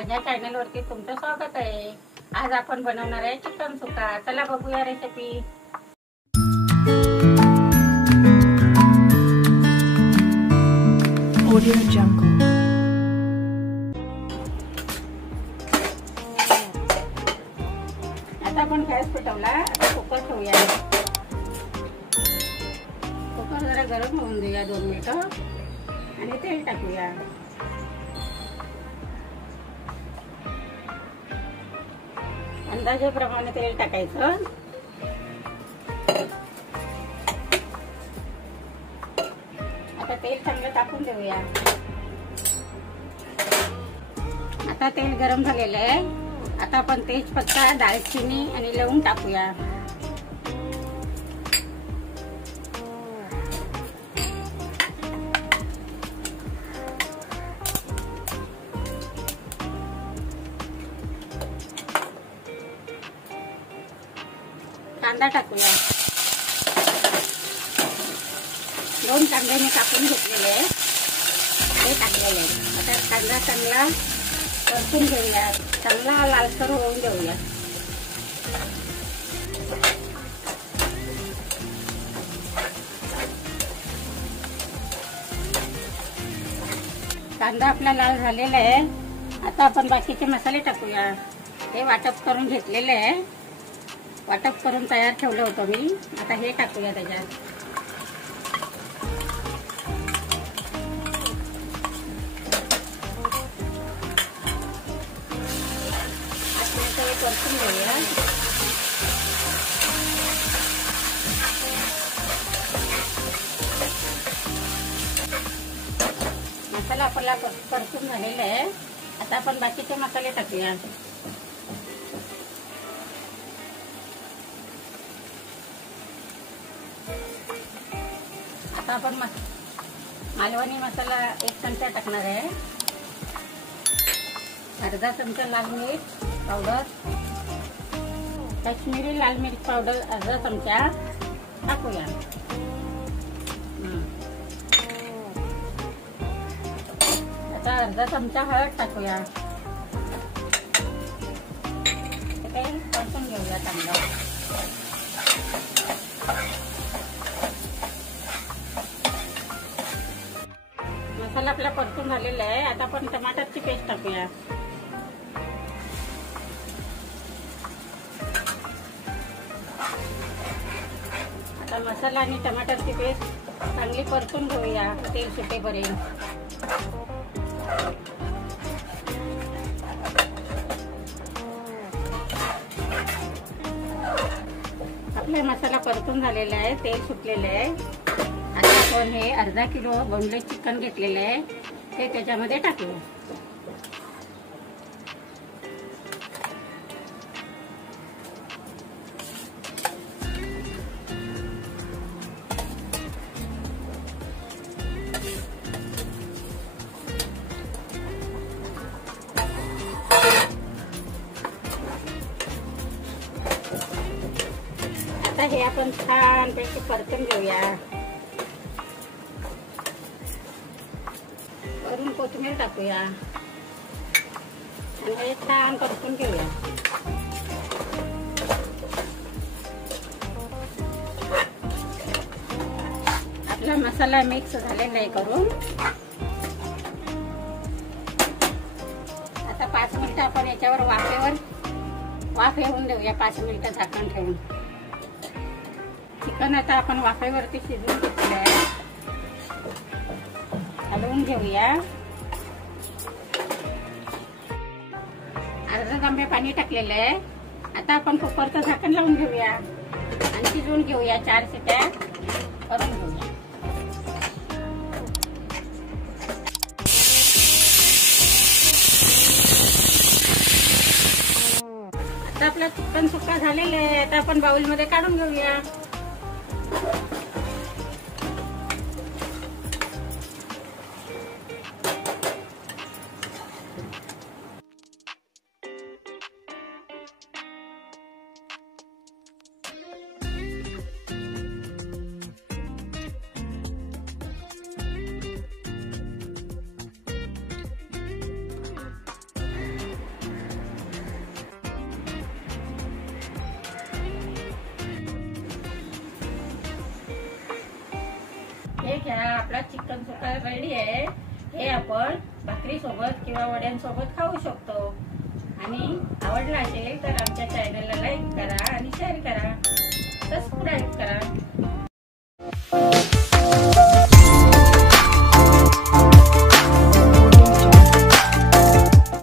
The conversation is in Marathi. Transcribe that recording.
माझ्या चॅनलवरती तुमचं स्वागत आहे। आज आपण बनवणार आहे चिकन सुक्का। चला बघूया रेसिपी। Audio Jungle। आता आपण गॅस पेटवला, आता कुकर ठेवूया। कुकर जरा गरम होऊन देऊया 2 मिनिटं आणि तेल टाकूया। अंदाजाप्रमाणे तेल टाकायचं। आता तेल चांगलं टाकून देऊया। आता तेल गरम झालेलं आहे। आता आपण तेजपत्ता, दालचिनी आणि लवंग टाकूया। कांदा टाकूया। 2 कांदे मी कापून घेतलेले आहे, ते टाकलेले आहे। आता कांदा चांगला परतून घेऊया, चांगला लालसर होऊन देऊया। कांदा आपला लाल झालेला आहे। आता आपण बाकीचे मसाले टाकूया। हे वाटप करून घेतलेले आहे, वाटप करून तयार ठेवलं होतं मी। आता हे टाकूया त्याच्यात। परतून घेऊया। मसाला आपला परतून झालेला आहे। आता आपण बाकीचे मसाले टाकूया। आता आपण मालवणी मसाला 1 चमचा टाकणार आहे। अर्धा चमचा लाल मिर्च पावडर, काश्मीरी लाल मिर्च पावडर अर्धा चमचा टाकूया। आता अर्धा चमचा हळद टाकूया। ते परतून घेऊया चांगलं। मसाला आपला परतून झालेला आहे। आता आपण टमाटरची पेस्ट टाकूया। आता मसाला आणि टमाटरची पेस्ट चांगली परतून घेऊया तेल सुटेपर्यंत। आपला मसाला परतून झालेला आहे, तेल सुटलेलं आहे। आता आपण हे अर्धा किलो बोनलेस चिकन घेतलेलं आहे, ते त्याच्यामध्ये टाकूया। आता हे आपण छान पैकी परतून घेऊया। वरून कोथिंबीर टाकूया आणि हे छान परतून घेऊया। आपला मसाला मिक्स झालेला आहे करून। आता 5 मिनिटं आपण याच्यावर वाफ येऊन देऊया। 5 मिनिटं झाकण ठेवून। चिकन आता आपण वाफेवरती शिजवून घेतलं आहे, हलवून घेऊया। अर्धा तांबे पाणी टाकलेलं आहे। आता आपण कुकरचं झाकण लावून घेऊया आणि शिजवून घेऊया। 4 शिट्या करून घेऊया। आता आपला चिकन सुक्का झालेला आहे। आता आपण बाउलमध्ये काढून घेऊया। हे घ्या, आपला चिकन सुका रेडी आहे. हे आपण भाकरी सोबत किंवा वड्यांसोबत खाऊ शकतो. आणि आवडला असेल तर आमच्या चॅनलला लाईक करा आणि शेअर करा, सबस्क्राईब करा.